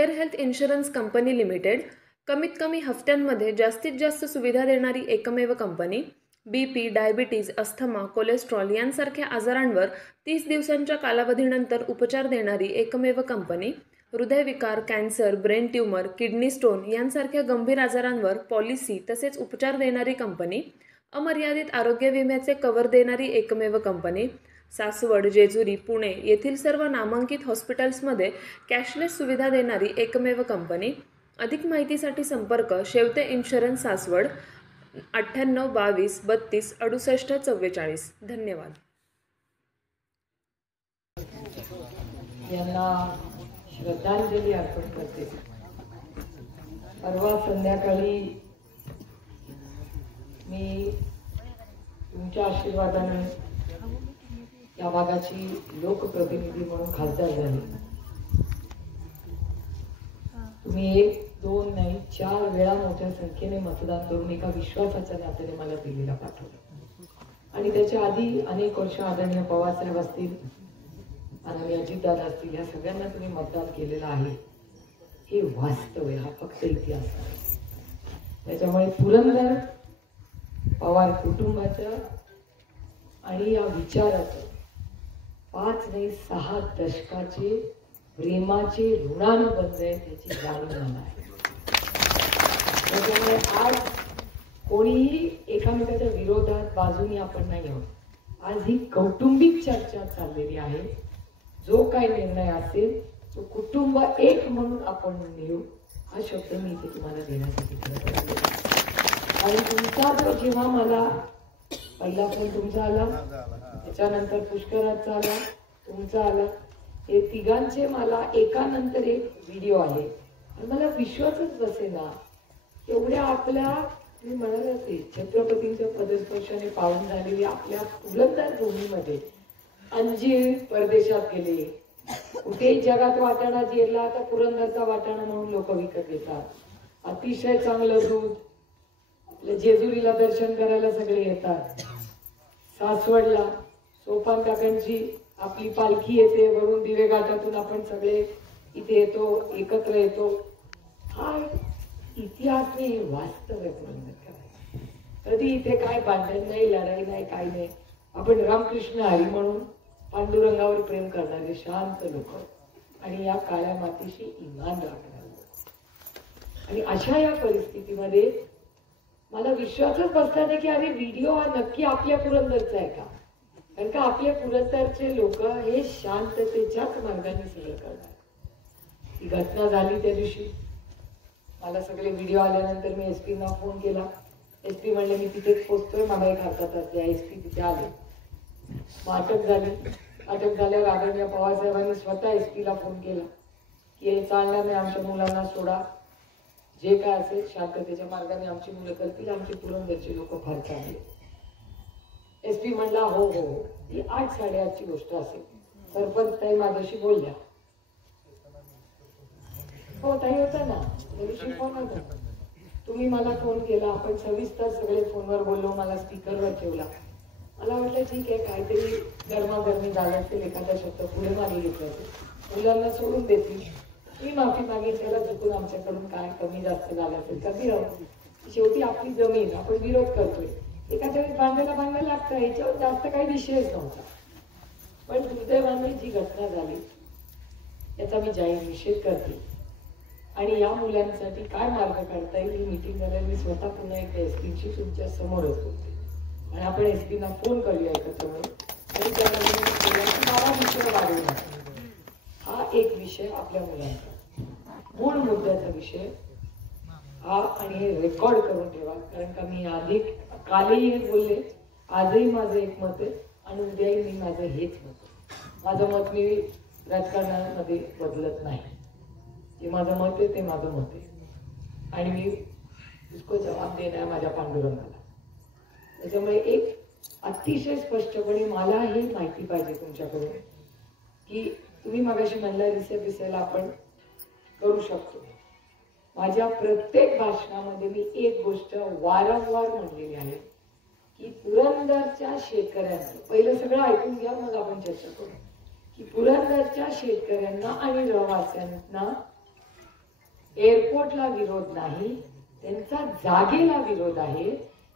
Care health insurance company limited, कमीत कमी हफ्त्यांमध्ये जास्तीत जास्त सुविधा देणारी एकमेव company. BP, diabetes, asthma, cholesterol यांसारख्या आजारांवर 30 दिवसांच्या कालावधीनंतर उपचार देणारी एकमेव कंपनी. हृदयविकार, cancer, brain tumour, kidney stone यांसारख्या गंभीर आजारांवर पॉलिसी तसेच उपचार देणारी कंपनी. अमर्यादित आरोग्य विम्याचे कव्हर देणारी एकमेव कंपनी. सासवड, जेजुरी, पुणे येथील सर्व नामांकित हॉस्पिटल्समध्ये कॅशलेस सुविधा देणारी एकमेव कंपनी. अधिक माहितीसाठी संपर्क शेवते इन्शुरन्स, सासवड, 98 22 32 68 44. धन्यवाद. यांना श्रद्धांजली अर्पण करते. परवा संध्याकाळी मी तुमच्या आशीर्वादाने या भागाची लोकप्रतिनिधी म्हणून खासदार झाले. तुम्ही 1, 2 नाही 4 वेळा मोठ्या संख्येने मतदान करून एका विश्वासाच्या नात्याने मला दिल्लीला पाठवलं. आणि त्याच्या आधी अनेक वर्ष आदरणीय पवारसाहेब असतील, आणि अजितदादा असतील, या सगळ्यांना तुम्ही मतदान केलेलं आहे. हे वास्तव आहे, हा फक्त इतिहास आहे. त्याच्यामुळे पुरंदर पवार कुटुंबाचं आणि या विचाराचं 5 नाही 6 दशकाचे प्रेमाचे ऋणानं बंद आहे, त्याची जाणीव मला आहे. त्याच्यामुळे आज कोणीही एकामेकाच्या विरोधात बाजूनी आपण नाही आहोत. आज ही कौटुंबिक चर्चा चाललेली आहे. जो काही निर्णय असेल तो कुटुंब एक म्हणून आपण घेऊ, हा शब्द मी इथे तुम्हाला देण्यासाठी करत. आणि तुमचा जो जेव्हा मला पहिला फोन तुमचा आला, त्याच्यानंतर पुष्कराचा आला, तुमचा आला, हे तिघांचे मला एकानंतर एक व्हिडिओ आले आणि मला विश्वासच बसेना. एवढ्या आपल्या मी म्हणाल ते छत्रपतींच्या पदस्पर्शाने पावन झालेली आपल्या पुरंदर भूमीमध्ये अंजीर परदेशात गेले. कुठेही जगात वाटाणा जिरला तर पुरंदरचा वाटाणा म्हणून लोक विकत घेतात. अतिशय चांगलं दूध. आपल्या जेजुरीला दर्शन करायला सगळे येतात. सासवडला सोपान काकांची आपली पालखी येते, वरून दिवे घाटातून आपण सगळे इथे येतो, एकत्र येतो. हा इतिहास नाही, वास्तव आहे पुरंदर. कधी इथे काय भांडण नाही, लढाई नाही, काही नाही. आपण रामकृष्ण हरी म्हणून पांडुरंगावर प्रेम करणारे शांत लोक आणि या काळ्या मातीशी इमान राखणारे लोक. आणि अशा या परिस्थितीमध्ये मला विश्वासच बसला नाही की अरे व्हिडिओ हा नक्की आपल्या पुरंदरचा आहे का. कारण का आपल्या पुरंदरचे लोक हे शांततेच्याच मार्गाने सगळं करतात. ही घटना झाली त्या दिवशी मला सगळे व्हिडिओ आल्यानंतर मी SP ना फोन केला. SP म्हणले मी तिथेच पोहोचतोय, मला एक अर्धा तास द्या. SP तिथे आले. अटक झाली. अटक झाल्यावर आदरणीय पवारसाहेबांनी स्वतः SP ला फोन केला की हे चालणार नाही, आमच्या मुलांना सोडा, जे काय असेल शांततेच्या मार्गाने आमची मुलं करतील, आमचे पुरंदरचे लोक फार चांगले. SP म्हणला हो हो. ही 8 साडेआठची गोष्ट असेल. सरपंच ताई माझ्याशी बोलल्या. हो ताई होता ना, दिवशी फोन होता. तुम्ही मला फोन केला, आपण सविस्तर सगळे फोनवर बोललो, मला स्पीकरवर ठेवला. मला वाटलं ठीक आहे, काहीतरी गरमागरमी झालं असेल, एखादा शब्द पुढे मागे घेतला असेल, मुलांना सोडून देतील. मी माफी मागितलेला चुकून आमच्याकडून काय कमी जास्त झालं असेल कधी राहू. शेवटी आपली जमीन, आपण विरोध करतोय, एखाद्या वेळेस भांडायला लागतं, याच्यावर जास्त काही विषयच नव्हता. पण दुर्दैवाने जी घटना झाली याचा मी जाहीर निषेध करते. आणि या मुलांसाठी काय मार्ग काढता येईल ही मीटिंग झाल्यावर मी स्वतः पुन्हा एकदा SP तुमच्या समोरच होते. आणि आपण SP ना फोन करूया एकत्र म्हणून आणि त्याला विषय वाढवला. हा एक विषय आपल्या मुलांचा मूळ मुद्द्याचा विषय हा, आणि हे रेकॉर्ड करून ठेवा. कारण का मी आधी कालही हे बोलले, आजही माझं एक मत आहे आणि उद्याही मी माझं हेच मत आहे. माझं मत मी राजकारणामध्ये बदलत नाही. जे माझं मत आहे ते माझं मत आहे आणि मी उसको जबाब देणार माझ्या पांडुरंगाला. त्याच्यामुळे एक अतिशय स्पष्टपणे मला हे माहिती पाहिजे तुमच्याकडून की तुम्ही मगाशी म्हणला रिसेप्शनला आपण करू शकतो. माझ्या प्रत्येक भाषणामध्ये मी एक गोष्ट वारंवार म्हणलेली आहे की पुरंदरच्या शेतकऱ्यांना, पहिलं सगळं ऐकून घ्या मग आपण चर्चा करू, की पुरंदरच्या शेतकऱ्यांना आणि रहिवाशांना एअरपोर्टला विरोध नाही, त्यांचा जागेला विरोध आहे.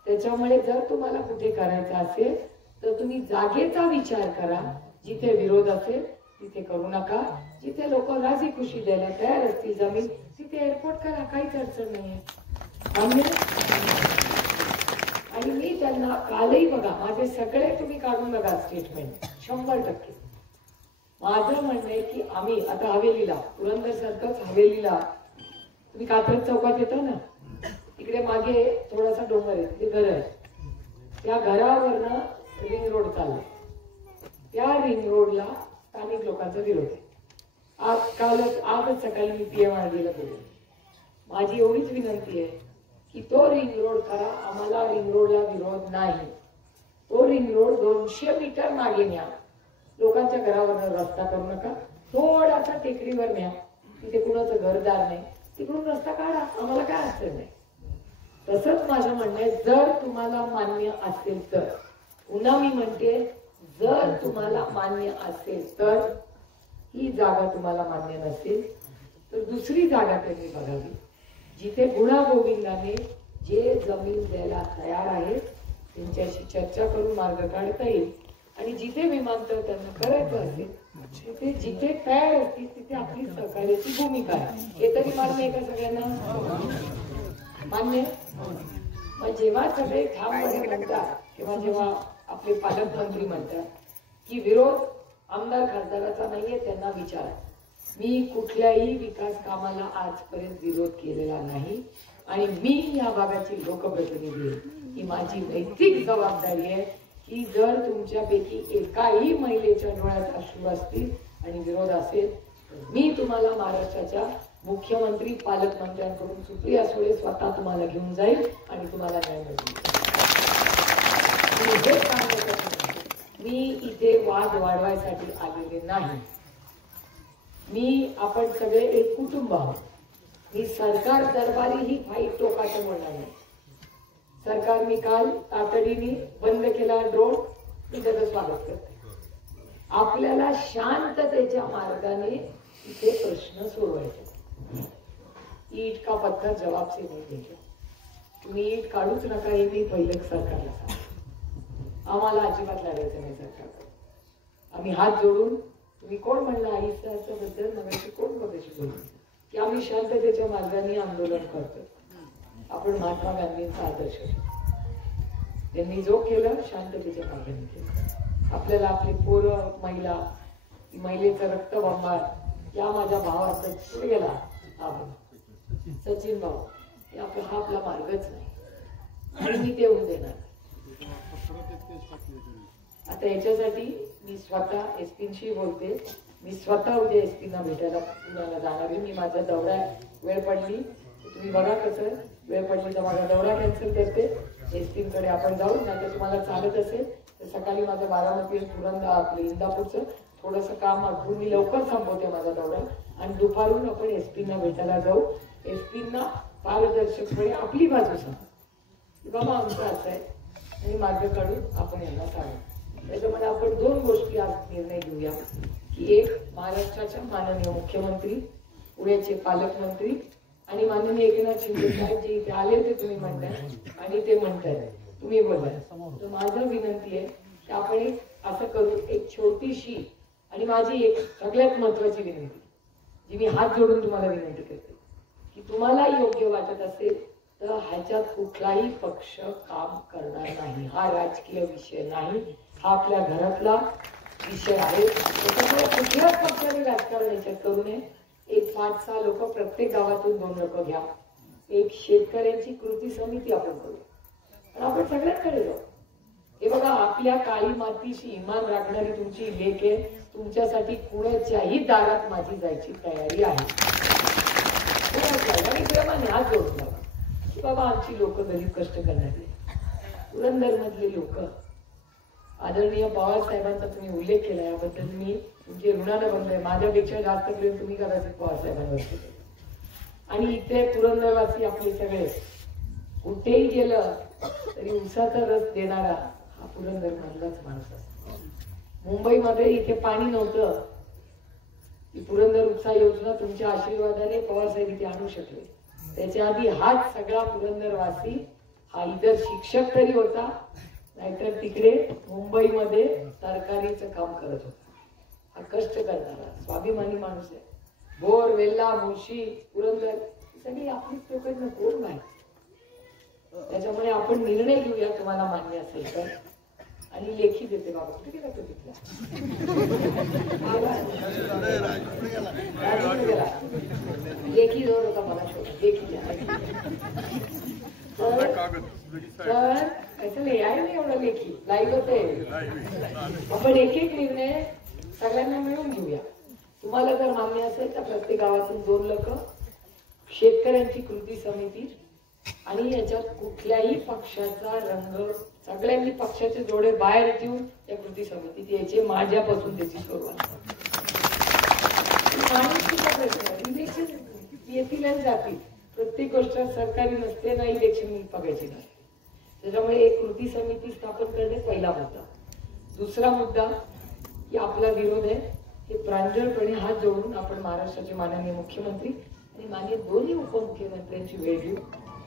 त्याच्यामुळे जर तुम्हाला कुठे करायचं असेल तर तुम्ही जागेचा विचार करा. जिथे विरोध असेल तिथे करू नका. जिथे लोक राजी खुशी द्यायला तयार असतील जमीन तिथे एअरपोर्ट करा, काहीच अडचण नाहीये. आणि मी त्यांना कालही बघा, माझे सगळे तुम्ही काढून बघा स्टेटमेंट, 100%. माझं म्हणणं आहे की आम्ही आता हवेलीला, पुरंदर सारखंच हवेलीला, तुम्ही कात्रज चौकात येतो ना, तिकडे मागे थोडासा डोंगर आहे, तिथे घर आहे. त्या घरावरनं रिंग रोड चालला. त्या रिंग रोडला स्थानिक लोकांचा विरोध आहे. आजच सकाळी मी PMRD ला बोलले. माझी एवढीच विनंती आहे की तो रिंग रोड करा, आम्हाला रिंग रोडला विरोध नाही. तो रिंग रोड 200 मीटर मागे न्या. लोकांच्या घरावर रस्ता करू नका. थोडासा टेकडीवर न्या, तिथे कुणाचं घरदार नाही, तिकडून रस्ता काढा, आम्हाला काय अडचण नाही. तसंच माझं म्हणणं आहे, जर तुम्हाला मान्य असेल तर, पुन्हा मी म्हणते, जर तुम्हाला मान्य असेल तर, ही जागा तुम्हाला मान्य नसेल तर दुसरी जागा त्यांनी बघावी, जिथे गुणागोविंदाने जे जमीन द्यायला तयार आहेत त्यांच्याशी चर्चा करून मार्ग काढता येईल. आणि जिथे विमानतळ त्यांना करायचं असेल तिथे जिथे तयार असतील तिथे आपली सहकार्याची भूमिका आहे. हे तरी मान्य आहे का सगळ्यांना? मान्य. मग जेव्हा सगळे ठामपणे म्हणतात किंवा जेव्हा आपले पालकमंत्री म्हणतात की विरोध आमदार खासदाराचा नाहीये, त्यांना विचारा. मी कुठल्याही विकास कामाला आजपर्यंत विरोध केलेला नाही आणि मी या भागाची लोकप्रतिनिधी आहे. ही माझी नैतिक जबाबदारी आहे की जर तुमच्यापैकी एकाही महिलेच्या डोळ्यात अश्रू असतील आणि विरोध असेल तर मी तुम्हाला महाराष्ट्राच्या मुख्यमंत्री पालकमंत्र्यांकडून सुप्रिया सुळे स्वतः तुम्हाला घेऊन जाईल आणि तुम्हाला न्याय मिळेल. हे सांगण्यासाठी मी इथे वाद वाढवायसाठी आलेले नाही. आपण सगळे एक कुटुंब आहोत. मी सरकार दरबारी ही फाईट टोकाचं बोलणार नाही. सरकार मी काल तातडीने बंद केला ड्रोन, मी त्याचं स्वागत करते. आपल्याला शांततेच्या मार्गाने इथे प्रश्न सोडवायचे. ईट का पत्थर जवाब से नहीं देगा. तुम्ही ईट काढूच नका हे मी पहिलं सरकारला सांगतो. आम्हाला अजिबात लागायचं नाही सरकारकडे. आम्ही हात जोडून, तुम्ही कोण म्हणलं आईचं बद्दल मगाशी कोण बघायची बोलू की आम्ही शांततेच्या मार्गाने आंदोलन करतो. आपण महात्मा गांधींचा आदर्श, त्यांनी जो केलं शांततेच्या मार्गाने केलं. आपल्याला आपली पोरं, महिलेचं रक्त बंबार, या माझ्या भावाचा कुठे गेला सचिन भाऊ, हा आपला मार्गच नाही आणि मी ते होऊन देणार. आता याच्यासाठी मी स्वतः एसपींशी बोलते. मी स्वतः उद्या एसपींना भेटायला पुण्याला जाणार आहे. मी माझा दौरा वेळ पडली तुम्ही बघा, कसं वेळ पडली तर माझा दौरा कॅन्सल करते. एसपींकडे आपण जाऊ. नाही तुम्हाला चालत असेल तर सकाळी माझं बारामती पुरंदर आपलं इंदापूरचं थोडंसं काम आठवून मी लवकर संपवते माझा दौरा आणि दुपारून आपण एसपींना भेटायला जाऊ. एसपींना पारदर्शकपणे आपली बाजू सांगू, बाबा आमचं असं आहे आणि मार्ग काढून आपण यांना सांगू. त्याच्यामध्ये आपण दोन गोष्टी आज निर्णय घेऊया की एक, महाराष्ट्राच्या माननीय मुख्यमंत्री, पुण्याचे पालकमंत्री आणि माननीय एकनाथ शिंदे साहेब जे इथे आले ते तुम्ही म्हणताय आणि ते म्हणताय तुम्ही बोलाय. तर माझं विनंती आहे की आपण एक असं करू, एक छोटीशी आणि माझी एक सगळ्यात महत्वाची विनंती जी मी हात जोडून तुम्हाला विनंती करते की तुम्हाला योग्य वाटत असेल तर ह्याच्यात कुठलाही पक्ष काम करणार नाही. हा राजकीय विषय नाही, हा आपल्या घरातला विषय आहे. त्याच्यामुळे कुठल्याच पक्षाने राजकारण याच्यात करू नये. एक 5-6 लोक प्रत्येक गावातून 2 लोक घ्या. एक शेतकऱ्यांची कृती समिती आपण करू आणि आपण सगळ्यांकडे जाऊ. हे बघा, आपल्या काळी मातीशी इमान राखणारी तुमची लेक आहे. तुमच्यासाठी कुणाच्याही दारात माझी जायची तयारी आहे. आणि प्रेमाने हात जोडून बघा की बाबा आमची लोक गरीब कष्ट करणारी, पुरंदर मधले लोक. आदरणीय पवार साहेबांचा तुम्ही उल्लेख केला, याबद्दल मी तुमचे ऋणानं बंद आहे. माझ्यापेक्षा जास्त प्रेम तुम्ही कदाचित पवार साहेबांवर केले. आणि इथे पुरंदरवासी आपले सगळे कुठेही गेलं तरी उसाचा रस देणारा हा पुरंदर मधलाच माणूस असतो. मुंबईमध्ये इथे पाणी नव्हतं ही पुरंदर उत्साह योजना तुमच्या आशीर्वादाने पवार साहेब इथे आणू शकले. त्याच्या आधी हाच सगळा पुरंदरवासी हा इतर शिक्षक तरी होता, नाहीतर तिकडे मुंबईमध्ये तरकारीचं काम करत होता. हा कष्ट करणारा स्वाभिमानी माणूस आहे. भोर, वेल्ला, मुळशी, पुरंदर सगळी आपलीच लोक आहेत ना, कोण नाही. त्याच्यामुळे आपण निर्णय घेऊया तुम्हाला मान्य असेल तर. आणि लेखी देते बाबा, कुठे गेला तो तिथला? लेखी जोर होता मला, लेखी द्या. तर कसं लिहाय नाही एवढं लेखी, लाईव्ह होते. आपण एक एक निर्णय सगळ्यांना मिळून घेऊया. तुम्हाला जर मान्य असेल तर प्रत्येक गावातून 2 लोक, शेतकऱ्यांची कृती समिती, आणि याच्यात कुठल्याही पक्षाचा रंग, सगळ्यांनी पक्षाचे जोडे बाहेर ठेवून या कृती समितीत यायचे. माझ्यापासून त्याची सुरुवात. इलेक्शन येतील आणि जातील, प्रत्येक गोष्ट सरकारी नसते ना, इलेक्शन बघायची नाही. त्याच्यामुळे एक कृती समिती स्थापन करणे पहिला मुद्दा. दुसरा मुद्दा की आपला विरोध आहे हे प्रांजळपणे हात जोडून आपण महाराष्ट्राचे माननीय मुख्यमंत्री आणि माननीय दोन्ही उपमुख्यमंत्र्यांची वेळ घेऊ,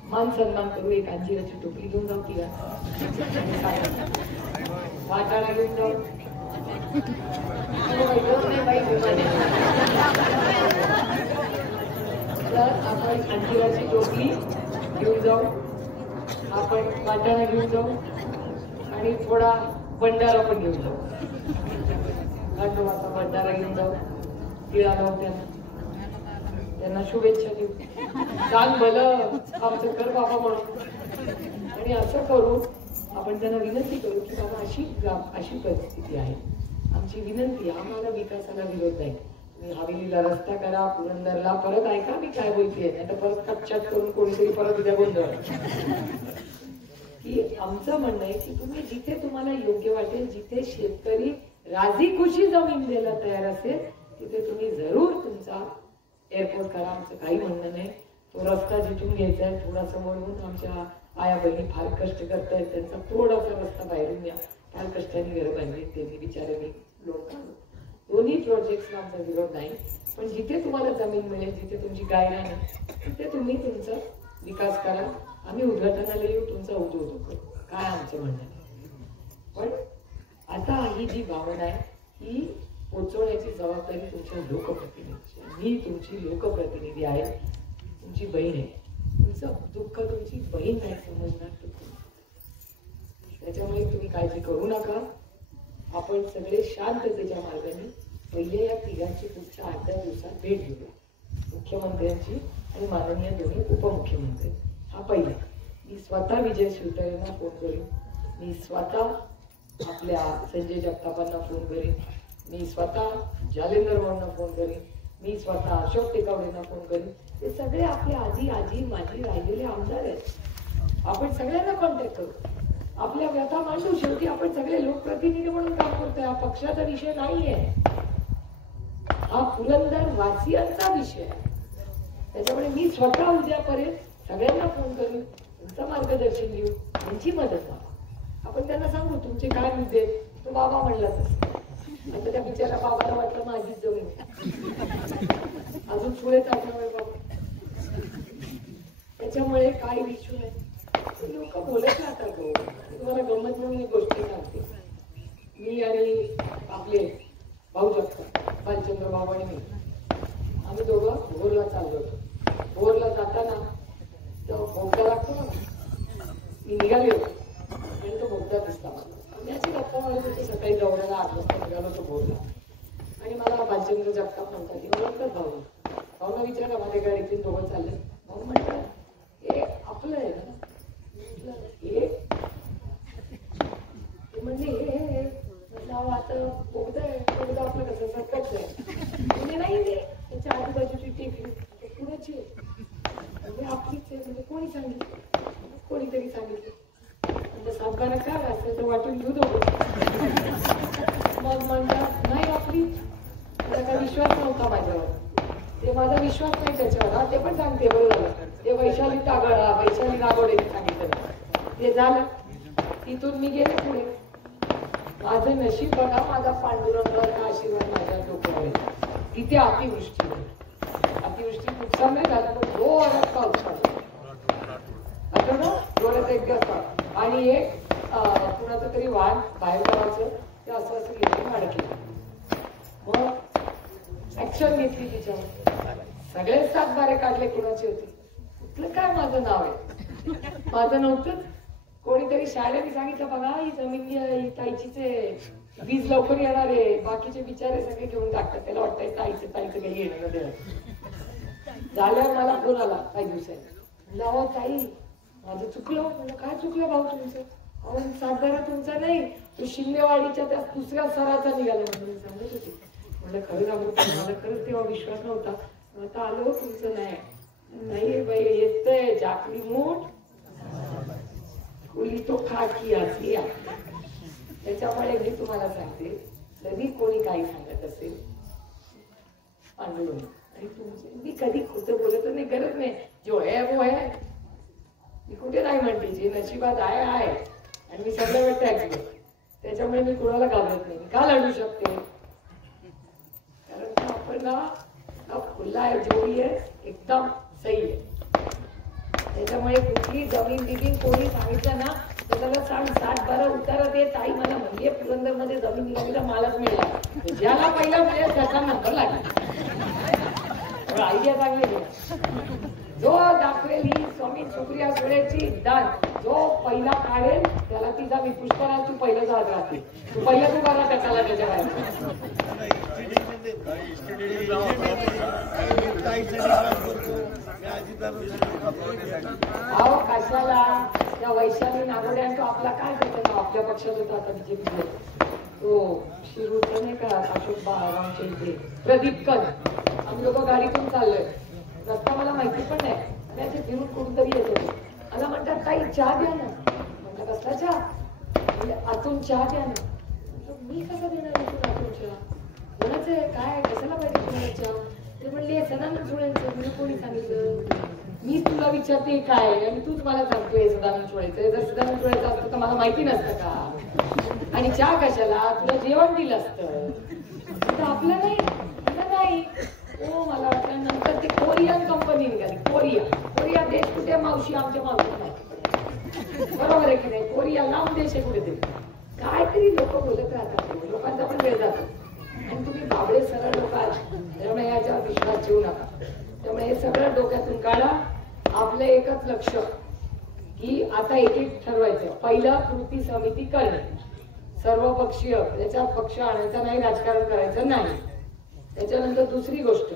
मान सन्मान करू. एक अंजिराची टोपली घेऊन जाऊ तिला, वाटाणा घेऊन जाऊ. तर आपण अंजिराची टोपली घेऊन जाऊ, आपण वाटाणा घेऊन जाऊ आणि थोडा भंडारा पण घेऊन जाऊ. खंडोबाचा भंडारा घेऊन जाऊ, तिळा लावू त्यांना शुभेच्छा देऊ. चांग भलं आमचं कर बाबा म्हणून. आणि असं करू आपण त्यांना विनंती करू की बाबा अशी परिस्थिती आहे, आमची विनंती, आम्हाला विकासाला विरोध नाही. तुम्ही हवेलीला रस्ता करा, पुरंदरला परत ऐका मी काय बोलतेय, नाही तर परत कच्चात करून कोणीतरी परत उद्या गोंधळ. की आमचं म्हणणं आहे की तुम्ही जिथे तुम्हाला योग्य वाटेल, जिथे शेतकरी राजी खुशी जमीन द्यायला तयार असेल, तिथे तुम्ही जरूर तुमचा एअरपोर्ट करा. आमचं काही म्हणणं नाही. तो रस्ता जिथून घ्यायचा आहे थोडासा वळवून, आमच्या आया बहिणी फार कष्ट करतायत, त्यांचा थोडासा रस्ता बाहेरून द्या. फार कष्टाने घर बांधली त्यांनी बिचाऱ्यांनी लोक. दोन्ही प्रोजेक्टला आमचा विरोध नाही, पण जिथे तुम्हाला जमीन मिळेल, जिथे तुमची गाय नाही, तिथे तुम्ही तुमचा विकास करा. आम्ही उद्घाटनाला येऊ, तुमचा उद्योग करू, काय आमचं म्हणणं आहे. पण आता ही जी भावना आहे ही पोचवण्याची जबाबदारी तुमच्या लोकप्रतिनिधीची. मी तुमची लोकप्रतिनिधी आहे, तुमची बहीण आहे. तुमचं दुःख तुमची बहीण नाही समजणार तर. त्याच्यामुळे तुम्ही काळजी करू नका. आपण सगळे शांततेच्या मार्गाने पहिले या तिघांची पुढच्या 8-10 दिवसात भेट घेऊया, मुख्यमंत्र्यांची आणि माननीय दोन्ही उपमुख्यमंत्री. हा पहिला. मी स्वतः विजय शिवतारेंना फोन करेन, मी स्वतः आपल्या संजय जगतापांना फोन करेन, मी स्वतः जालेंदर भाऊंना फोन करेन, मी स्वतः अशोक टेकावडेंना फोन करेन. ते सगळे आपले आजी माझी राहिलेले आमदार आहेत. आपण सगळ्यांना कॉन्टॅक्ट करू, आपल्या व्यथा मांडू. शेवटी आपण सगळे लोकप्रतिनिधी म्हणून काम करतोय. हा पक्षाचा विषय नाहीये, हा पुरंदर वासियांचा विषय आहे. त्याच्यामुळे मी स्वतः उद्यापर्यंत सगळ्यांना फोन करून तुमचं मार्गदर्शन घेऊ, त्यांची मदत मागा. आपण त्यांना सांगू तुमचे काय मुद्दे. तो बाबा म्हणलाच आता त्या बिचारा बाबाला वाटलं माझीच जमीन अजून पुढे चालण्यामुळे बाबा. त्याच्यामुळे काही इश्यू नाही. लोक बोलत राहतात. तुम्हाला गंमत म्हणून एक गोष्ट सांगते. मी आणि आपले भाऊ जगतात, बालचंद्र भाऊ आणि मी, आम्ही दोघं भोरला चाललो होतो. भोरला जाताना तो भोगदा लागतो ना, मी निघाली होती आणि तो भोगदा दिसला मला. याची गप्पा मारत होतो. सकाळी दौड्याला 8 वाजता निघालो होतो भोरला. आणि मला बालचंद्र जगताप म्हणतात, ती ओळखतात भाऊना विचारलं माझ्या गाडीतून दोघं चालले. भाऊ म्हणतात हे आपलं आहे ना. हे म्हणजे हे म्हटलं आता बोगदा आहे, बोगदा आपलं कसं सरकारच आहे म्हणजे नाही. ते त्याच्या आजूबाजूची टेकडी कुणाची आहे म्हणजे आपलीच आहे. म्हणजे कोणी सांगितलं, कोणीतरी सांगितलं. म्हणजे सातबारा काय असेल तर वाटून घेऊ दोघं. मग म्हणतात नाही आपली. त्याचा काही विश्वास नव्हता माझ्यावर. ते माझा विश्वास नाही त्याच्यावर. हा ते पण सांगते बरोबर. ते वैशाली नागोडेने सांगितलं. ते झालं. तिथून मी गेले पुढे. माझं नशीब बघा, माझा पांडुरंगाचा आशीर्वाद माझ्या डोक्यावर. तिथे अतिवृष्टी झाली. अतिवृष्टी नुकसान नाही झालं, पण जोरात पाऊस पडला. आता ना जोरात एक दिवस आणि एक कुणाचं तरी वाहन बाहेर गावाचं ते असं असं घेऊन अडकलं. मग ऍक्शन घेतली तिच्यावर. सगळेच 7 बारे काढले. कुणाची होती? कुठलं काय माझं नाव आहे? माझं नव्हतंच. कोणीतरी शाळेने सांगितलं, बघा ही जमीन ही ताईचीचे, वीज लवकर येणार आहे. बाकीचे बिचारे सगळे घेऊन टाकतात. त्याला वाटतंय ताईचं काही येणं देणं. झाल्यावर मला फोन आला काही दिवसांनी. अहो ताई माझं चुकलं. म्हणजे काय चुकलं भाऊ तुमचं? अहो सातबारा तुमचा नाही, तो शिंदेवाडीच्या त्या दुसऱ्या सराचा निघाला म्हणून सांगत होते. म्हणलं खरं सांगू मला खरंच तेव्हा विश्वास नव्हता. आता आलो तुमचं नाही बाई येतंय जाकली मूठ कुली तो खाकी असली. त्याच्यामुळे मी तुम्हाला सांगते, जरी कोणी काही सांगत असेल पांडुरंग आणि तुमचे, मी कधी खोटं बोलत नाही, गरज नाही. जो है वो है. मी कुठे नाही म्हणते, जे नशिबात आहे आणि मी सगळं वेळ टॅक्स घेतो. त्याच्यामुळे मी कोणाला घाबरत नाही. मी का लढू शकते? कारण आपण ना खुला आहे, जोडी आहे, एकदम सही आहे. त्याच्यामुळे कुठली जमीन बिमीन कोणी सांगितलं ना तर त्याला सांग 7 बारा उतारा दे. ताई मला म्हणजे पुरंदर मध्ये जमीन निघालीला मालच मिळाला. ज्याला पहिला मिळेल त्याचा नंबर लागेल. आयडिया चांगली आहे. जो दाखवेल ही स्वामी सुप्रिया सुळेची दान, जो पहिला काढेल त्याला ती जमीन पुष्करात तू पहिलं जात राहते. तू पहिलं तू करा त्याला त्याच्या बाहेर. अहो कशाला त्या वैशाली नागोड्यान तो आपला काय करतो, आपल्या पक्षात होता आता बीजेपी. तो शिरूरचा नाही का अशोक बाळारामच्या इथे प्रदीप आम्ही लोक गाडीतून चाललोय. रस्ता मला माहिती पण नाही आणि असे फिरून कुठून तरी येतो. मला म्हणतात काही चहा द्या ना. म्हणलं कसला चहा? म्हणजे आतून चहा द्या ना. मी कसा देणार इथून आतून चहा? कोणाचं आहे काय कशाला पाहिजे तुम्हाला चहा? ते म्हणले सदानंद सुळेंचं. म्हणजे कोणी सांगितलं? मी तुला विचारते काय आणि तूच मला सांगतोय सदानंद सुळेंचं. जर सदानंद सुळेंचं असतं तर मला माहिती नसतं का? आणि चहा कशाला? तुला जेवण दिलं असतं. आपलं नाही. हो मला वाटलं नंतर ते कोरियन कंपनी निघाली. कोरिया देश कुठे मावशी? आमच्या मावशी नाही. बरोबर आहे की नाही? कोरिया लांब देश आहे कुठेतरी. काहीतरी लोक बोलत राहतात. लोकांचा पण वेळ जातो आणि तुम्ही बाबडे सरळ लोक आहात. त्यामुळे याच्यावर विश्वास ठेवू नका. त्यामुळे हे सगळं डोक्यातून काढा. आपलं एकच लक्ष की आता एक ठरवायचं. पहिलं कृती समिती करणे, सर्वपक्षीय. त्याच्यात पक्ष आणायचा नाही, राजकारण करायचं नाही. त्याच्यानंतर दुसरी गोष्ट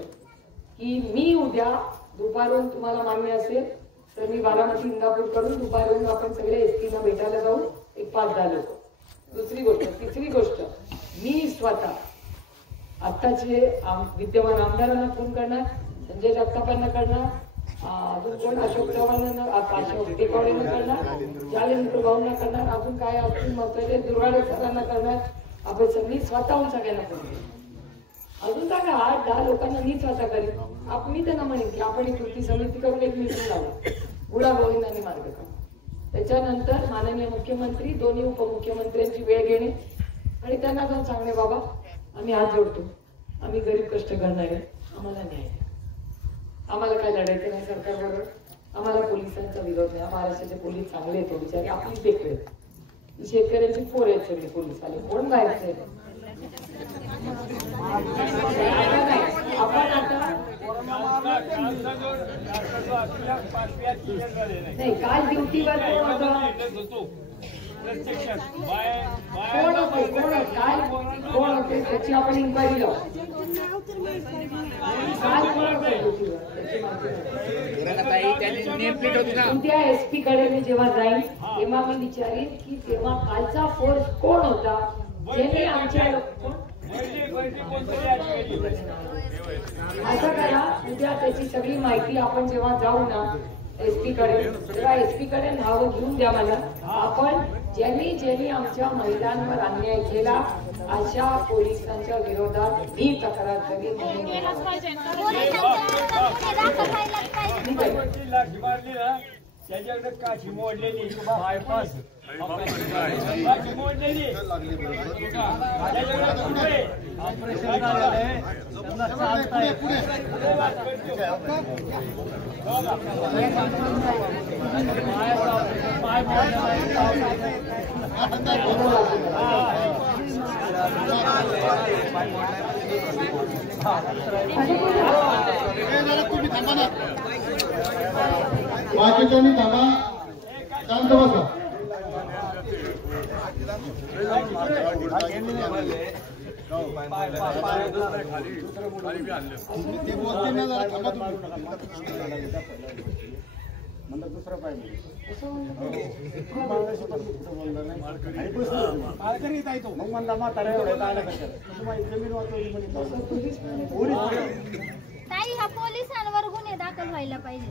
की मी उद्या दुपारून तुम्हाला मान्य असेल तर मी बारामती इंदापूर करून दुपारून आपण सगळे एसटीला भेटायला जाऊ, एक 5-10 लोक. दुसरी गोष्ट. तिसरी गोष्ट, मी स्वतः आत्ताचे विद्यमान आमदारांना फोन करणार, संजय जगतापांना करणार, अजून कोण अशोक चव्हाणांना, अशोक टेकवाडेंना करणार, जालेंद्र भाऊंना करणार, अजून काय असतील महत्वाचे दुर्वाडे सरांना करणार. आपण सगळी स्वतःहून सगळ्यांना फोन. अजून काय 8-10 लोकांना मी स्वतः करेन. मी त्यांना म्हणेन की आपण एक कृती समिती करून एक मीटिंग लावू, गुढा गोविंदांनी मार्ग करू. त्याच्यानंतर माननीय मुख्यमंत्री, दोन्ही उपमुख्यमंत्र्यांची वेळ घेणे आणि त्यांना जाऊन सांगणे, बाबा आम्ही हात जोडतो, आम्ही गरीब कष्ट करणारे, आम्हाला न्याय, आम्हाला काय लढायचं नाही सरकारबरोबर, आम्हाला पोलिसांचा विरोध नाही. महाराष्ट्राचे पोलीस चांगले आहेत, बिचारे आपलीच देखील शेतकऱ्यांची पोर आहेत सगळे पोलीस आले. कोण बाहेरचे आपण आता नाही. काल ड्युटीवर कोण होते त्याची आपण इन्क्वायरी लावू. उद्या एसपी कडे मी जेव्हा जाईन तेव्हा मी विचारीन की तेव्हा कालचा फोर्स कोण होता ज्याने आमच्या असं करा. उद्या त्याची सगळी माहिती आपण जेव्हा जाऊ ना एसपी कडे, तेव्हा एसपी कडे नावं घेऊन द्या मला. आपण ज्यांनी आमच्या महिलांवर अन्याय केला अशा पोलिसांच्या विरोधात मी तक्रार करीन. त्याच्याकडे काशी मोडलेली बायपास बाकीच्यांनी थांबा, शांत बसा. दुसरं पाहिजे मग म्हणला म्हातारा एवढ्या आलं कशाला जमीन वाचवली ताई हा पोलिसांवर गुन्हे दाखल व्हायला पाहिजे.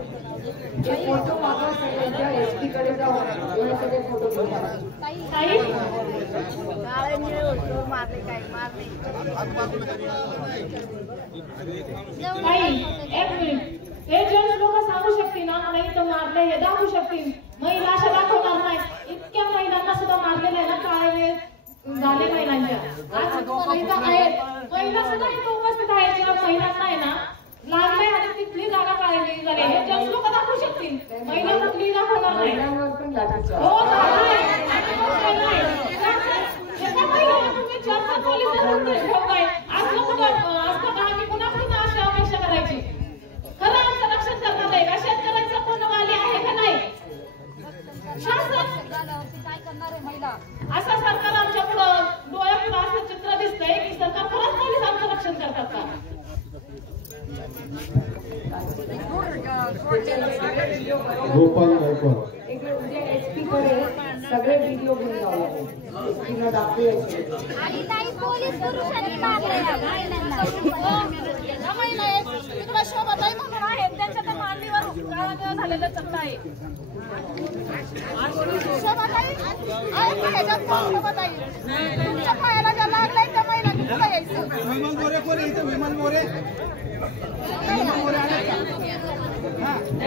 फोटो मागा सगळ्यांच्या एसटी कडे जाऊन एवढे सगळे फोटो घेऊन हे जेंट्स लोक सांगू शकतील ना मला इथं मारले हे दाखवू शकतील. महिला अशा दाखवणार नाही. इतक्या महिलांना सुद्धा मारलेलं आहे ना काळे वेळ झाले महिलांच्या. आज महिला आहेत, महिला सुद्धा इथं उपस्थित आहेत. ज्या महिलांना आहे ना लागले आणि तिथली जागा काढली झाली हे जेंट्स लोक दाखवू शकतील. महिला कुठली दाखवणार नाही. हो तुम्ही चर्चा आज लोक असतं का आम्ही कुणाकडून अशी अपेक्षा करायची. खरं आमचं रक्षण करणार आहे का? शेतकऱ्यांचं पूर्ण वाली आहे का नाही? शासन काय करणार आहे महिला? असं सरकार आमच्या पुढं डोळ्यापुढं असं चित्र दिसतंय की सरकार खरंच पोलीस आमचं रक्षण करतात का? गोपाल गायकवाड उद्या एसपी कडे सगळे व्हिडिओ घेऊन जाऊ एसपीला दाखवायचे. आणि ताई पोलीस पुरुषांनी मारले या महिलांना. महिला आहेत तिकडे शोभाताई म्हणून आहेत त्यांच्या त्या मांडीवर काळा झालेलं चक्र आहे. शोभाताई आहेत का ह्याच्यात कोण शोभाताई? तुमच्या पायाला ज्या लागलाय त्या महिलांनी पुढे यायचं. विमान मोरे कोण इथं विमान मोरे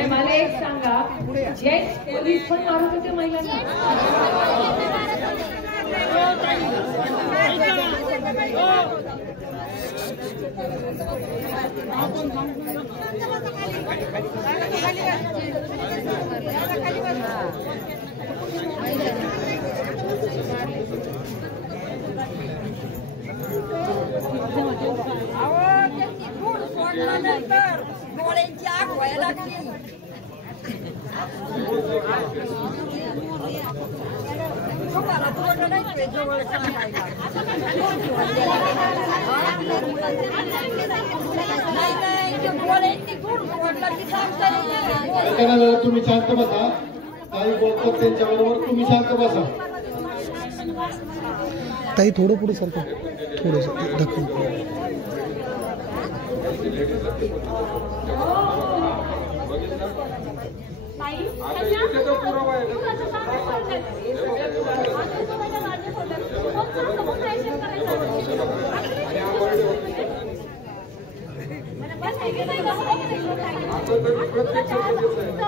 मला एक सांगा जेंट्स पोलीस पण मारत होते महिलांना. सोडल्यानंतर डोळ्यांची आग व्हायला लागली. तुम्ही शांत बसा. काही बोलतात त्यांच्याबरोबर तुम्ही शांत बसा. ताई थोडं पुढे सरका, थोडंसं दाखवून.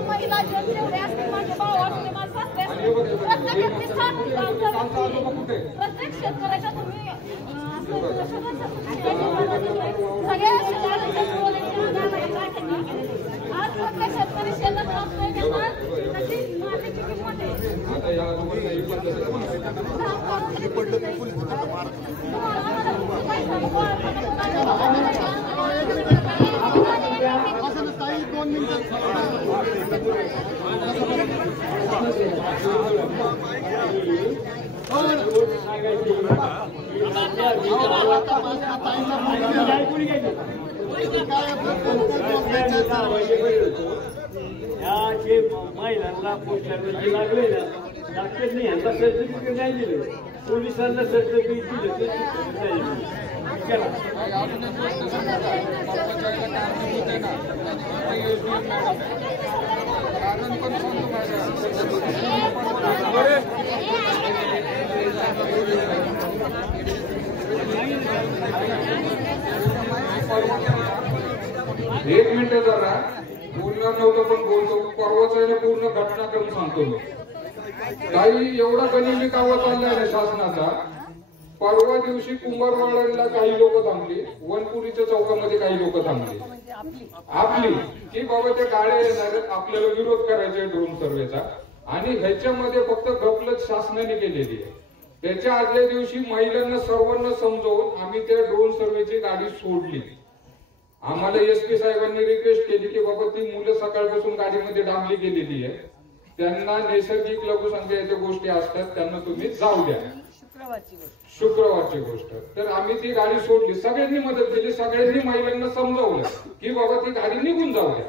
महिला जेवढे असतील माझे भाऊ असले माझे सासरे असतील प्रत्येक शेतकऱ्याच्या तुम्ही सगळ्या आज प्रत्येक शेतकरी शेतात असतोय त्यांना त्याची मातीची किंमत महिलांना पोस्टर लागले ना डॉक्टरने ह्यांना सर्टिफिकेट नाही दिले, पोलिसांना सर्टिफिकेट दिले. बोलणार नव्हतं पण बोलतो. परवाचा पूर्ण घटनाक्रम सांगतो मी. काही एवढा गनिमी कावा चाललाय ना शासनाचा. परवा दिवशी कुंभारवाड्याला काही लोक थांबली, वनपुरीच्या चौकामध्ये काही लोक थांबली आपली की बाबा ते गाड्या येणार आपल्याला विरोध करायचा ड्रोन सर्वेचा, आणि ह्याच्यामध्ये फक्त गफलत शासनाने केलेली आहे. त्याच्या आदल्या दिवशी महिलांना सर्वांना समजावून आम्ही त्या ड्रोन सर्वेची गाडी सोडली. आम्हाला एसपी साहेबांनी रिक्वेस्ट केली की बाबा ती मुलं सकाळपासून गाडीमध्ये डांबली गेलेली आहे, त्यांना नैसर्गिक लघुसंख्येच्या गोष्टी असतात, त्यांना तुम्ही जाऊ द्या. शुक्रवारची गोष्ट. तर आम्ही ती गाडी सोडली, सगळ्यांनी मदत केली, सगळ्यांनी महिलांना समजावलं की बाबा ती गाडी निघून जाऊ द्या.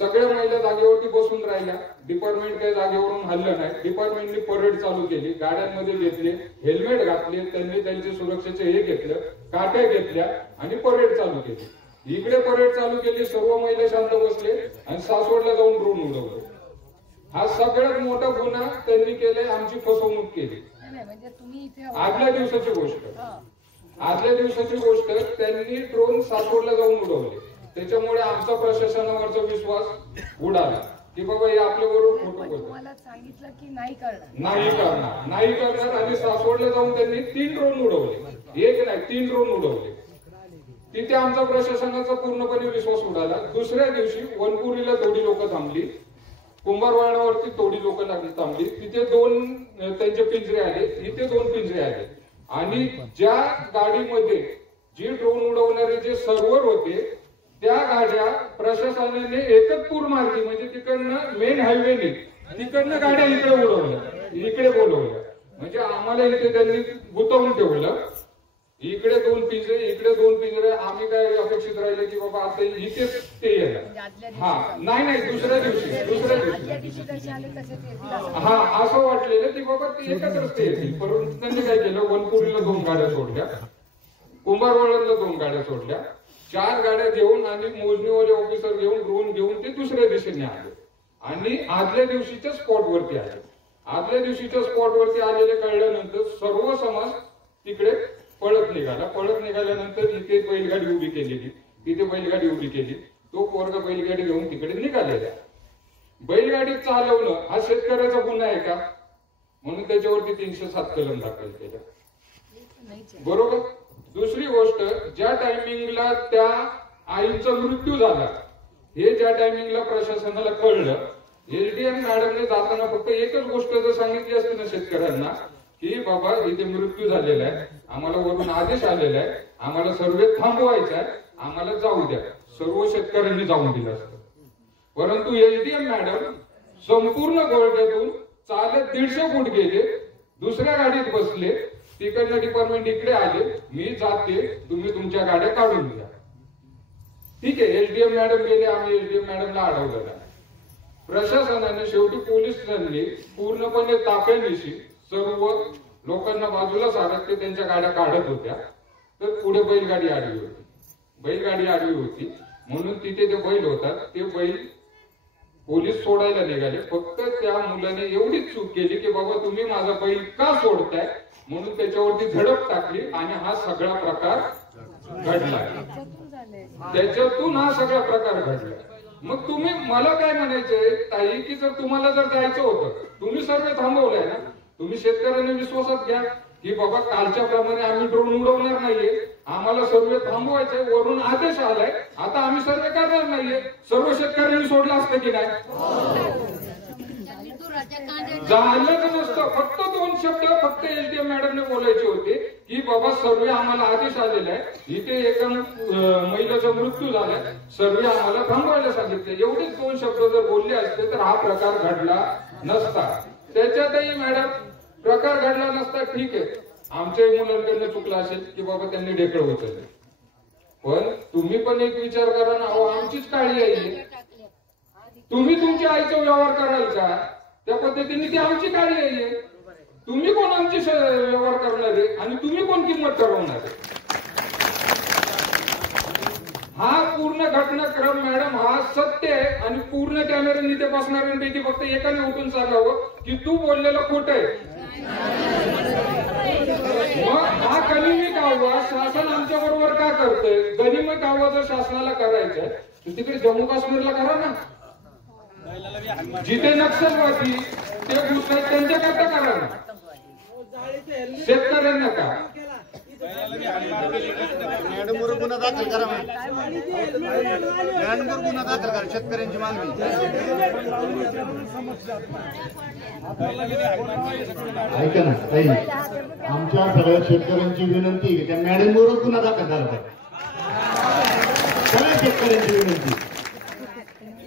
सगळ्या महिला जागेवरती बसून राहिल्या. डिपार्टमेंट काही जागेवरून हल्लं नाही. डिपार्टमेंटने परेड चालू केली, गाड्यांमध्ये घेतले, हेल्मेट घातले, त्यांनी त्यांचे सुरक्षेचे हे घेतलं, काट्या घेतल्या आणि परेड चालू केली. इकडे परेड चालू केली, सर्व महिला शांत बसले आणि सासवडला जाऊन ड्रोन उडवले. हा सगळ्यात मोठा गुन्हा त्यांनी केलाय, आमची फसवणूक केली. आदल्या दिवसाची गोष्ट त्यांनी ड्रोन सासवडला जाऊन उडवले. त्याच्यामुळे आमचा प्रशासनावरचा विश्वास उडाला की बाबा हे आपल्या बरोबर खोटं बोलतो. सांगितलं की नाही करणार आणि सासवडला जाऊन त्यांनी 3 ड्रोन उडवले. एक नाही 3 ड्रोन उडवले. तिथे आमचा प्रशासनाचा पूर्णपणे विश्वास उडाला. दुसऱ्या दिवशी वनपुरीला थोडी लोक थांबली, कुंभारवाड्यावरती थोडी लोक थांबली. तिथे 2 त्यांचे पिंजरे आले, इथे 2 पिंजरे आले. आणि ज्या गाडीमध्ये जे ड्रोन उडवणारे जे सर्व्हर होते त्या गाड्या प्रशासनाने एकतपूर मार्गी म्हणजे तिकडनं मेन हायवेने तिकडनं गाड्या इकडे उडवल्या, इकडे बोलवल्या. म्हणजे आम्हाला इथे त्यांनी गुंतवून ठेवलं. इकडे 2 पिंजरे, इकडे 2 पिंजरे. आम्ही काय अपेक्षित राहिले की बाबा आता इथेच ते येणार. हा नाही दुसऱ्या दिवशी हा असं वाटलेलं की बाबा ते एकत्रच ते येतील. परंतु त्यांनी काय केलं, वनपुरीला 2 गाड्या सोडल्या, कुंभारवाड्याला 2 गाड्या सोडल्या, 4 गाड्या घेऊन आणि मोजणीवाले ऑफिसर घेऊन ड्रोन घेऊन ते दुसऱ्या दिशेने आले आणि आदल्या दिवशीच्या स्पॉटवरती आले. आदल्या दिवशीच्या स्पॉटवरती आलेले कळल्यानंतर सर्व समाज तिकडे पळत निघाल्यानंतर इथे बैलगाडी उभी केलेली, तिथे बैलगाडी उभी केली. तो पोरगा बैलगाडी घेऊन तिकडे निघालेला. बैलगाडी चालवणं हा शेतकऱ्याचा गुन्हा आहे का, म्हणून त्याच्यावरती 307 कलम दाखल केलं. बरोबर. दुसरी गोष्ट, ज्या टायमिंगला त्या आईचा मृत्यू झाला, हे ज्या टायमिंगला प्रशासनाला कळलं, एसडीएम मॅडमने जाताना फक्त एकच गोष्ट जर सांगितली असते ना शेतकऱ्यांना की बाबा इथे मृत्यू झालेला आहे, आम्हाला वरून आदेश आलेला आहे, आम्हाला सर्वे थांबवायचा आहे, आम्हाला जाऊ द्या, सर्व शेतकऱ्यांनी जाऊन दिलं असतं. परंतु एसडीएम मॅडम संपूर्ण गोरट्यातून चालत 150 फूट गेले, दुसऱ्या गाडीत बसले, तिकडनं डिपार्टमेंट इकडे आले, मी जाते, तुम्ही तुमच्या गाड्या काढून घ्या. ठीक आहे, एसडीएम मॅडम गेले, आम्ही एसडीएम मॅडमला अडवलं. प्रशासनाने शेवटी पोलिसांनी पूर्णपणे ताफ्यानिशी सर्व लोकांना बाजूला सारत ते त्यांच्या गाड्या काढत होत्या. तर पुढे बैलगाडी आडवी होती म्हणून तिथे ते बैल होतात, ते बैल पोलीस सोडायला निघाले. फक्त त्या मुलाने एवढीच चूक केली की बाबा तुम्ही माझा बैल का सोडताय, म्हणून त्याच्यावरती झडप टाकली आणि हा सगळा प्रकार घडला. त्याच्यातून हा सगळा प्रकार घडला. मग तुम्ही मला काय म्हणायचंय ताई की जर तुम्हाला जर जायचं होतं, तुम्ही सर्व थांबवलंय ना, तुम्ही शेतकऱ्यांनी विश्वासात घ्या की बाबा कालच्या प्रमाणे आम्ही ड्रोन उडवणार नाहीये, आम्हाला सर्वे थांबवायचंय, वरून आदेश आलाय, आता आम्ही सर्वे करणार नाहीये. सर्व शेतकऱ्यांनी सोडलं असतं की नाही? झालंच नसतं. फक्त 2 शब्द फक्त एसडीएम मॅडमने बोलायचे होते की बाबा सर्वे आम्हाला आदेश आलेला आहे, इथे एका महिलेचा मृत्यू झालाय, सर्वे आम्हाला थांबवायला सांगितले. एवढेच 2 शब्द जर बोलले असते तर हा प्रकार घडला नसता. त्याच्यातही मॅडम प्रकार घडला नसता. ठीक आहे, आमच्याही मुलांकडनं चुकलं असेल की बाबा त्यांनी ढेकळ उचलले, पण तुम्ही पण एक विचार करा ना, आमचीच काळी आई आहे, तुम्ही तुमच्या आईचा व्यवहार कराल का त्या पद्धतीने? ती आमची काळी आई आहे, तुम्ही कोण आमची व्यवहार करणार आहे आणि तुम्ही कोण किंमत ठरवणार आहे? हा पूर्ण घटनाक्रम मॅडम हा सत्य आहे आणि पूर्ण कॅमेऱ्याने इथे बसणाऱ्यांपैकी फक्त एकाने उठून सांगावं की तू बोललेलं खोटं आहे. मग हा गनिमी कायदा शासन आमच्या बरोबर का करतंय? गनिमी कायदा जर शासनाला करायचा तर तिकडे जम्मू काश्मीरला करा ना. जिथे नक्षलवादी ते घुसतात त्यांच्याकरता करा ना, शेतकऱ्यांना का? मॅडमवर गुन्हा दाखल करा, मॅडमवर गुन्हा दाखल करा, शेतकऱ्यांची मागणी. ऐका ना ताई, आमच्या सगळ्या शेतकऱ्यांची विनंती आहे की त्या मॅडमवरच गुन्हा दाखल झाला पाहिजे. सगळ्या शेतकऱ्यांची विनंती.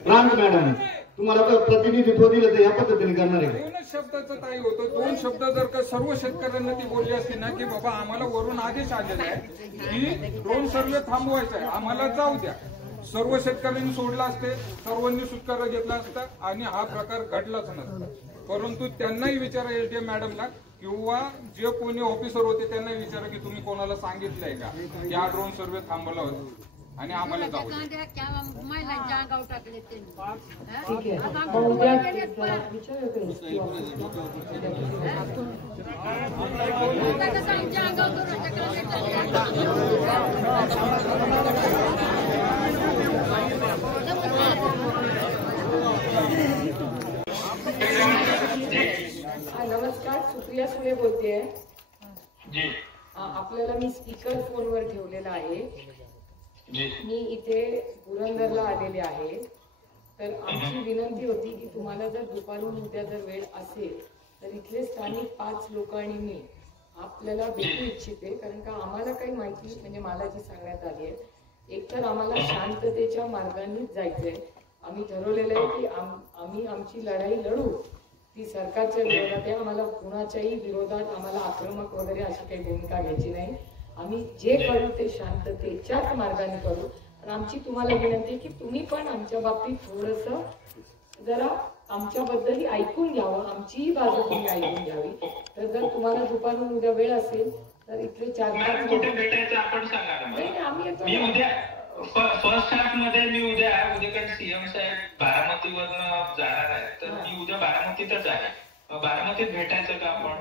राम मॅडम, तुम्हाला जर प्रतिनिधित्व दिलं तर या पद्धतीने करणार आहे. दोनच शब्दाचं ताई होतं. दोन शब्द जर का सर्व शेतकऱ्यांना ती बोलली असती ना की बाबा आम्हाला वरून आदेश आलेला आहे की ड्रोन सर्वे थांबवायचा आहे, आम्हाला जाऊ द्या, सर्व शेतकऱ्यांनी सोडला असते, सर्वांनी सुत्कार घेतला असता आणि हा प्रकार घडलाच नसता. परंतु त्यांनाही विचारा, एसडीएम मॅडमला किंवा जे कोणी ऑफिसर होते त्यांनाही विचारा की तुम्ही कोणाला सांगितलंय का की हा ड्रोन सर्वे थांबवला होता आणि आम्हाला जाऊ द्या. ठीक आहे. मग उद्या नमस्कार, सुप्रिया सुळे बोलतेय. आपल्याला मी स्पीकर फोनवर ठेवलेला आहे. मी इथे पुरंदरला आलेले आहे. तर आमची विनंती होती की तुम्हाला जर दुपारून उद्या जर वेळ असेल तर इथले स्थानिक 5 लोक आणि मी आपल्याला भेटू इच्छिते. कारण का आम्हाला काही माहिती म्हणजे मला जी सांगण्यात आली आहे, एकतर आम्हाला शांततेच्या मार्गानेच जायचंय. आम्ही ठरवलेलं आहे की आम्ही आमची लढाई लढू, ती सरकारच्या विरोधात आहे. आम्हाला कुणाच्याही विरोधात आम्हाला आक्रमक वगैरे अशी काही भूमिका घ्यायची नाही. आम्ही जे करू ते शांततेच्याच मार्गाने करू. पण आमची तुम्हाला विनंती आहे की तुम्ही पण आमच्या बाबतीत थोडंसं जरा आमच्याबद्दलही ऐकून घ्यावं, आमचीही बाजू तुम्ही ऐकून घ्यावी. तर जर तुम्हाला दुपारून उद्या वेळ असेल तर इथले 4-5 कुठे भेटायचं आपण सांगा ना. आम्ही येतो. मी उद्या फर्स्ट हाफ मध्ये मी उद्या कारण सीएम साहेब बारामतीवरनं जाणार आहे, तर मी उद्या बारामतीतच आहे. बारामतीत भेटायचं का आपण?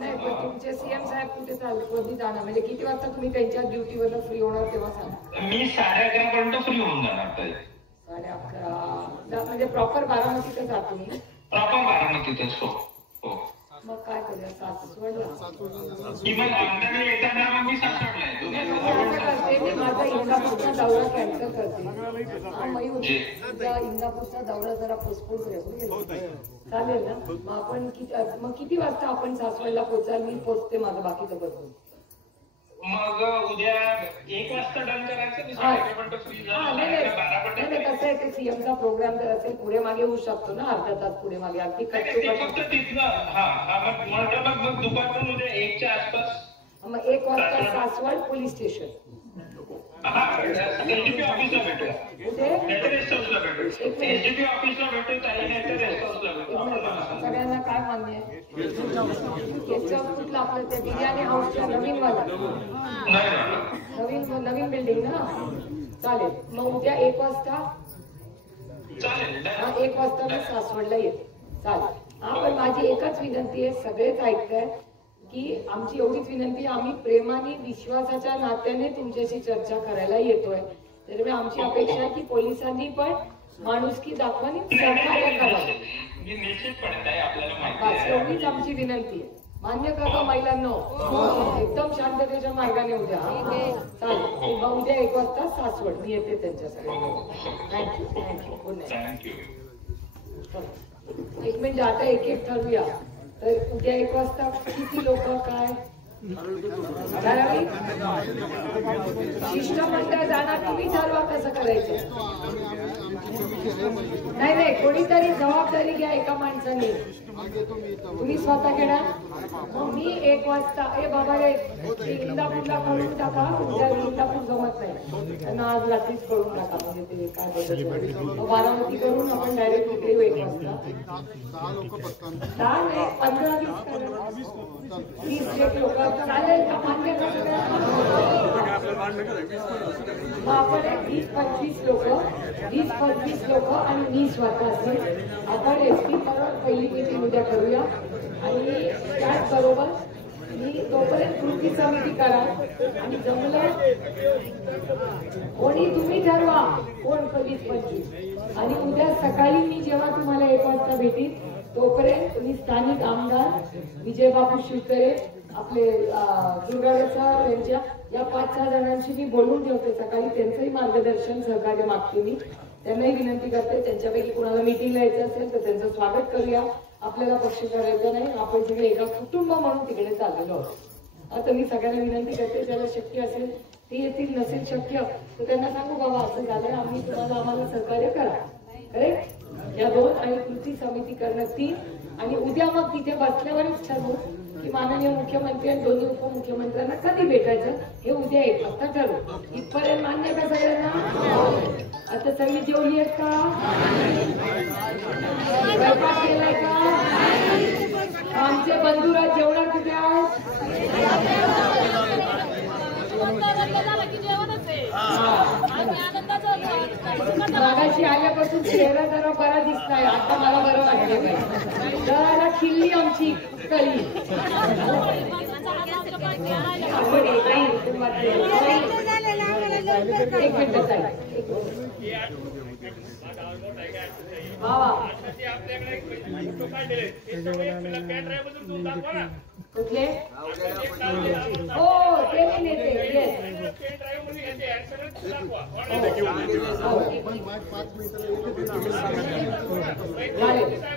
नाही, पण तुमचे सीएम साहेब कुठे कधी जाणार, म्हणजे किती वाजता तुम्ही त्यांच्या ड्युटीवर फ्री होणार तेव्हा सांगा. मी 11:30 पर्यंत फ्री होऊन जाणार. 11:30 म्हणजे प्रॉपर बारामतीतच आहात तुम्ही? प्रॉपर बारामतीतच. हो. मग काय करूया, सासवडला येताना मग मी सासवडला मी माझा इंदापूरचा दौरा कॅन्सल करते. इंदापूरचा दौरा जरा पोस्टपोन करूया, चालेल ना? मग आपण किती वाजता आपण सासवडला पोहोचाल? मी पोहोचते, माझं बाकीचं बघून. मग उद्या 1 वाजता डन करायचं. कसं आहे, ते सीएमचा प्रोग्राम जर असेल पुढे मागे होऊ शकतो ना, अर्धा तास पुढे मागे. अगदी फक्त तिथनं. मग दुपारून उद्या 1च्या आसपास. मग 1 वाजता सासवड पोलीस स्टेशन. एसडीपी ऑफिसला भेटू. एसडीपी ऑफिसला भेटू. सगळ्यांना काय मान्य आहे? कुठला आपलं त्या बिर्याणी हाऊसच्या नवीन वाला नवीन बिल्डिंग ना? चालेल. मग उद्या 1 वाजता. 1 वाजता मी सासवडला येते. चालेल. पण माझी एकच विनंती आहे, सगळेच ऐकताय की आमची एवढीच विनंती, आम्ही प्रेमाने विश्वासाच्या नात्याने तुमच्याशी चर्चा करायला येतोय. त्यामुळे आमची अपेक्षा आहे की पोलिसांनी पण माणुसकी दाखवानी सहकार्य करावं. एवढीच आमची विनंती आहे. मान्य करा महिलांना, एकदम शांततेच्या मार्गाने उद्या. चालेल. मग उद्या 1 वाजता सासवड मी येते त्यांच्यासाठी. थँक्यू. Good night. एक मिनिट, आता एक ठरवूया. तर उद्या 1 वाजता किती लोक, काय शिष्टमंडळ जाणार, तुम्ही ठरवा कसं करायचं. नाही, कोणीतरी जबाबदारी घ्या एका माणसाने. तुम्ही स्वतः घेणार. मग मी 1 वाजता बाबा रे इंदापूरला कळून टाका. उद्या इंदापूर जमत नाही, त्यांना आज रात्रीच कळून टाका. म्हणजे ते काय बोलतो, बारामती करून आपण डायरेक्ट इकडे 1 वाजता. 15-20 लोक चालेल का? मान्य करा. मग आपण 20-25 लोक आणि मी स्वतः असेल. आपण एसपी बरोबर पहिली मीटिंग उद्या करूया. आणि त्याचबरोबर मी तोपर्यंत कृती समिती करा. आणि जमलं कोणी तुम्ही ठरवा कोण 20-25. आणि उद्या सकाळी मी जेव्हा तुम्हाला 1 वाजता भेटीन तोपर्यंत मी स्थानिक आमदार विजयबाबू शिवतरे, आपले दुर्गाराव सर यांच्या या 5-6 जणांशी मी बोलून ठेवते. सकाळी त्यांचंही मार्गदर्शन सहकार्य मागते. मी त्यांनाही विनंती करते, त्यांच्यापैकी कोणाला मीटिंगला यायचं असेल तर त्यांचं स्वागत करूया. आपल्याला पक्ष करायचं नाही, आपण सगळे एका कुटुंब म्हणून तिकडे चाललेलो आहोत. आता मी सगळ्यांना विनंती करते, ज्याला शक्य असेल ते येतील, नसेल शक्य तर त्यांना सांगू बाबा असं झालंय, आम्हाला सहकार्य करा. करेक्ट. या 2 आणि कृती समिती करणं 3 आणि उद्या मग तिथे बसल्यावरच ठरवू की माननीय मुख्यमंत्री आणि दोन्ही उपमुख्यमंत्र्यांना कधी भेटायचं हे उद्या 1 वाजता ठरवू. इथपर्यंत मान्य का सगळ्यांना? आता सगळी जेवली आहेत का? स्वयंपाक केलाय का? आमचे बंधुराज जेवणार कुठे आहेत? मागाशी आल्यापासून चेहरा जरा बरा दिसताय, आता मला बरं वाटलं. जरा खिल्ली आमची कली. आपण एकही कुटुंबात 1 मिनिट कुठले? हो ते मी नेते.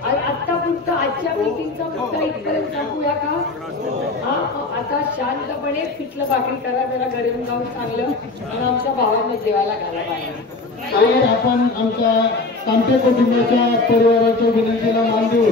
आत्ता पुढचं आजच्या मीटिंगचा मुद्दा इथपर्यंत सांगूया का? आता शांतपणे पिठलं भाकरी करा, जरा गरम जाऊन चांगलं आणि आमच्या भावांना जेवायला घाला. आपण आमच्या कामटे कुटुंबाच्या परिवाराच्या विनंतीला मान देऊ.